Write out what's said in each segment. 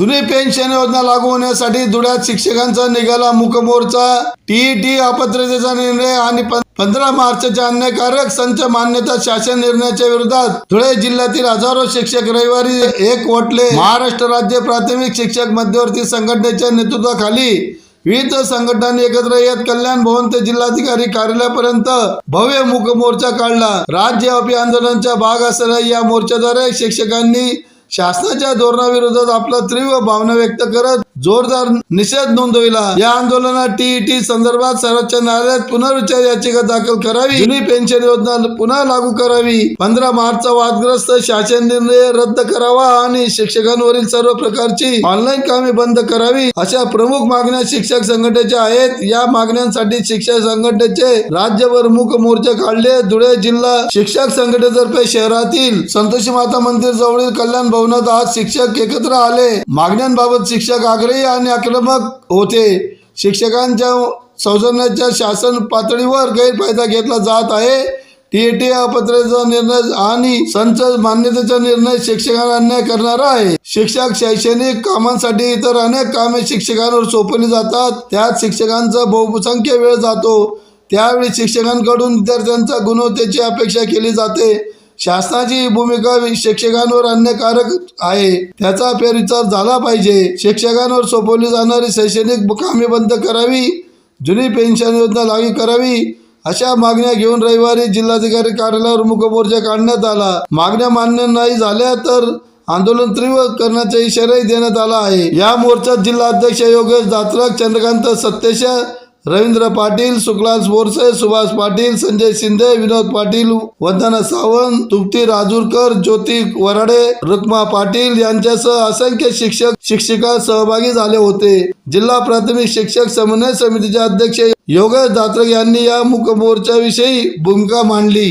Pension योजना लागू होण्यासाठी धुळ्यात शिक्षकांचा निघाला मुकमोर्चा. टीईटी अपात्रतेचा निर्णय आणि पंधरा मार्चच्या अन्यायकारक संच मान्यता शासन निर्णयाच्या विरोधात धुळे जिल्ह्यातील हजारो शिक्षक रविवारी एक वटले. महाराष्ट्र राज्य प्राथमिक शिक्षक मध्यवर्ती संघटनेच्या नेतृत्वाखाली विविध संघटनांनी एकत्र येत कल्याण भवन ते जिल्हाधिकारी कार्यालयापर्यंत भव्य मुक मोर्चा काढला राज्यव्यापी आंदोलनाचा भाग असलेल्या या मोर्चाद्वारे शिक्षकांनी शासनाच्या धोरणाविरोधात आपला तीव्र भावना व्यक्त करत जोरदार निषेध नोंदविला. या आंदोलनात टीईटी संदर्भात सर्वोच्च न्यायालयात पुनर्विचार याचिका दाखल करावी. जुनी पेन्शन योजना पुन्हा लागू करावी. पंधरा मार्चचा वादग्रस्त शासन निर्णय रद्द करावा आणि शिक्षकांवरील सर्व प्रकारची ऑनलाईन कामे बंद करावी अशा प्रमुख मागण्या शिक्षक संघटनेच्या आहेत. या मागण्यांसाठी शिक्षक संघटनेचे राज्यभर मुख मोर्चा काढले. धुळे जिल्हा शिक्षक संघटनेतर्फे शहरातील संतोषी माता मंदिर जवळील कल्याण भवनात आज शिक्षक एकत्र आले. मागण्यांबाबत शिक्षक आग्रह आणि आक्रमक होते. शिक्षकांच्या सौजन्याच्या शासन पातळीवर गैरफायदा घेतला जात आहे. टी पत्राचा निर्णय आणि संच मान्यतेचा निर्णय शिक्षकांना अन्याय करणारा आहे. शिक्षक शैक्षणिक कामांसाठी इतर अनेक कामे शिक्षकांवर सोपवली जातात. त्यात शिक्षकांचा बहुसंख्य वेळ जातो. त्यावेळी शिक्षकांकडून विद्यार्थ्यांचा गुणवत्तेची अपेक्षा केली जाते. शासनाची भूमिका शिक्षकांवर अन्यकारक आहे. त्याचा फेरविचार झाला पाहिजे. शिक्षकांवर सोपवली जाणारी शैक्षणिक कामे बंद करावी. जुनी पेन्शन योजना लागू करावी. अशा मागण्या घेऊन रविवारी जिल्हाधिकारी कार्यालयावर मुखमोर्चा काढण्यात आला. मागण्या मान्य नाही झाल्या तर आंदोलन तीव्र करण्याचा इशाराही देण्यात आला आहे. या मोर्चात जिल्हा अध्यक्ष योगेश दात्रक चंद्रकांत सत्यशा रवींद्र पाटील सुखलास बोरसे सुभाष पाटील संजय शिंदे विनोद पाटील वंदना सावंत तुप्ती राजूरकर ज्योती वराडे रुक्मा पाटील यांच्यासह असंख्य शिक्षक शिक्षिका सहभागी झाले होते. जिल्हा प्राथमिक शिक्षक समन्वय समितीचे अध्यक्ष योगेश दात्रक यांनी या मुक मोर्चाविषयी भूमिका मांडली.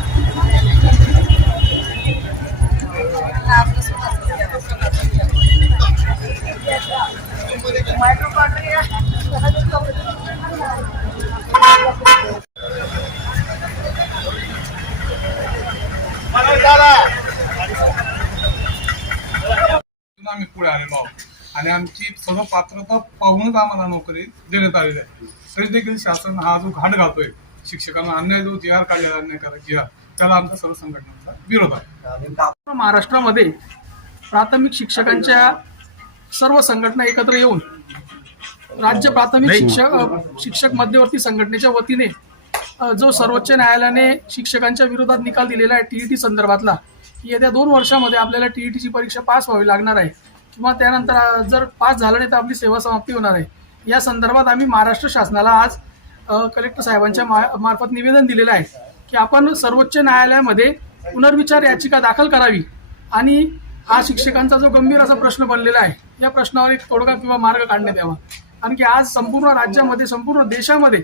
आणि आमची सर्व पात्रता पाहूनच आम्हाला नोकरी देण्यात आलेली आहे. तरी देखील शासन हा जो घाट घालतोय शिक्षकांना अन्याय जो जी आर काढलेला अन्याय करा जी आर त्याला आमचा सर्व संघटनांचा विरोध आहे. महाराष्ट्रामध्ये प्राथमिक शिक्षकांच्या सर्व संघटना एकत्र येऊन राज्य प्राथमिक शिक्षक शिक्षक मध्यवर्ती संघटनेच्या वतीने जो सर्वोच्च न्यायालयाने शिक्षकांच्या विरोधात निकाल दिलेला आहे टीईटी संदर्भातला की येत्या दोन वर्षामध्ये आपल्याला टीईटीची परीक्षा पास व्हावी लागणार आहे. किंवा त्यानंतर जर पास झालं नाही तर आपली सेवा समाप्ती होणार आहे. या संदर्भात आम्ही महाराष्ट्र शासनाला आज कलेक्टर साहेबांच्या मा मार्फत निवेदन दिलेलं आहे की आपण सर्वोच्च न्यायालयामध्ये पुनर्विचार याचिका दाखल करावी आणि हा शिक्षकांचा जो गंभीर असा प्रश्न बनलेला आहे या प्रश्नावर एक तोडगा किंवा मार्ग काढण्यात यावा. कारण की आज संपूर्ण राज्यामध्ये संपूर्ण देशामध्ये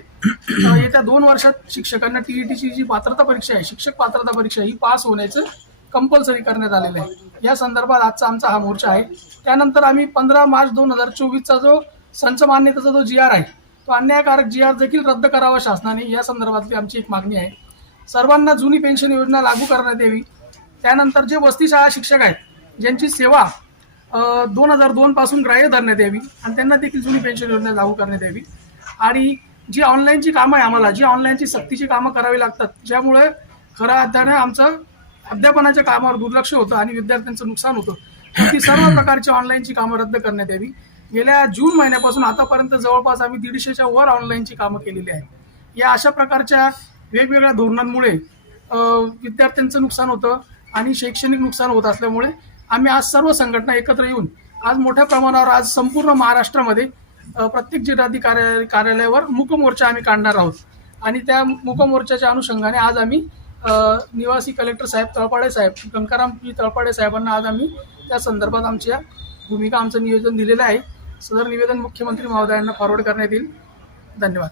येत्या दोन वर्षात शिक्षकांना टीईटीची जी पात्रता परीक्षा आहे शिक्षक पात्रता परीक्षा ही पास होण्याचं कंपल्सरी करण्यात आलेलं आहे. या संदर्भात आजचा आमचा हा मोर्चा आहे. त्यानंतर आम्ही पंधरा मार्च दोन हजार चोवीसचा जो संच मान्यतेचा जो जी आर आहे तो अन्यायकारक जी आर देखील रद्द करावा शासनाने या संदर्भातली आमची एक मागणी आहे. सर्वांना जुनी पेन्शन योजना लागू करण्यात यावी. त्यानंतर जे वस्तीशाळा शिक्षक आहेत ज्यांची सेवा दोन हजार दोनपासून ग्राह्य धरण्यात यावी आणि त्यांना देखील जुनी पेन्शन योजना लागू करण्यात यावी. आणि जी ऑनलाईनची कामं आहे आम्हाला जी ऑनलाईनची सक्तीची कामं करावी लागतात ज्यामुळे खऱ्या अर्थानं आमचं अध्यापनाच्या कामावर दुर्लक्ष होतं आणि विद्यार्थ्यांचं नुकसान होतं. ती सर्व प्रकारची ऑनलाईनची कामं रद्द करण्यात यावी. गेल्या जून महिन्यापासून आतापर्यंत जवळपास आम्ही दीडशेच्या वर ऑनलाईनची कामं केलेली आहेत. या अशा प्रकारच्या वेगवेगळ्या धोरणांमुळे विद्यार्थ्यांचं नुकसान होतं आणि शैक्षणिक नुकसान होत असल्यामुळे आम्ही आज सर्व संघटना एकत्र येऊन आज मोठ्या प्रमाणावर आज संपूर्ण महाराष्ट्रामध्ये प्रत्येक जिल्हाधिकारी कार्यालयावर मूकमोर्चा आम्ही काढणार आहोत. आणि त्या मूकमोर्चाच्या अनुषंगाने आज आम्ही निवासी कलेक्टर साहेब तळपाडे साहेब गंगारामजी तळपाडे साहेबांना आज आम्ही त्या संदर्भात आमच्या भूमिका आमचं नियोजन दिलेलं आहे. सदर निवेदन मुख्यमंत्री महोदयांना फॉरवर्ड करण्यात येईल. धन्यवाद.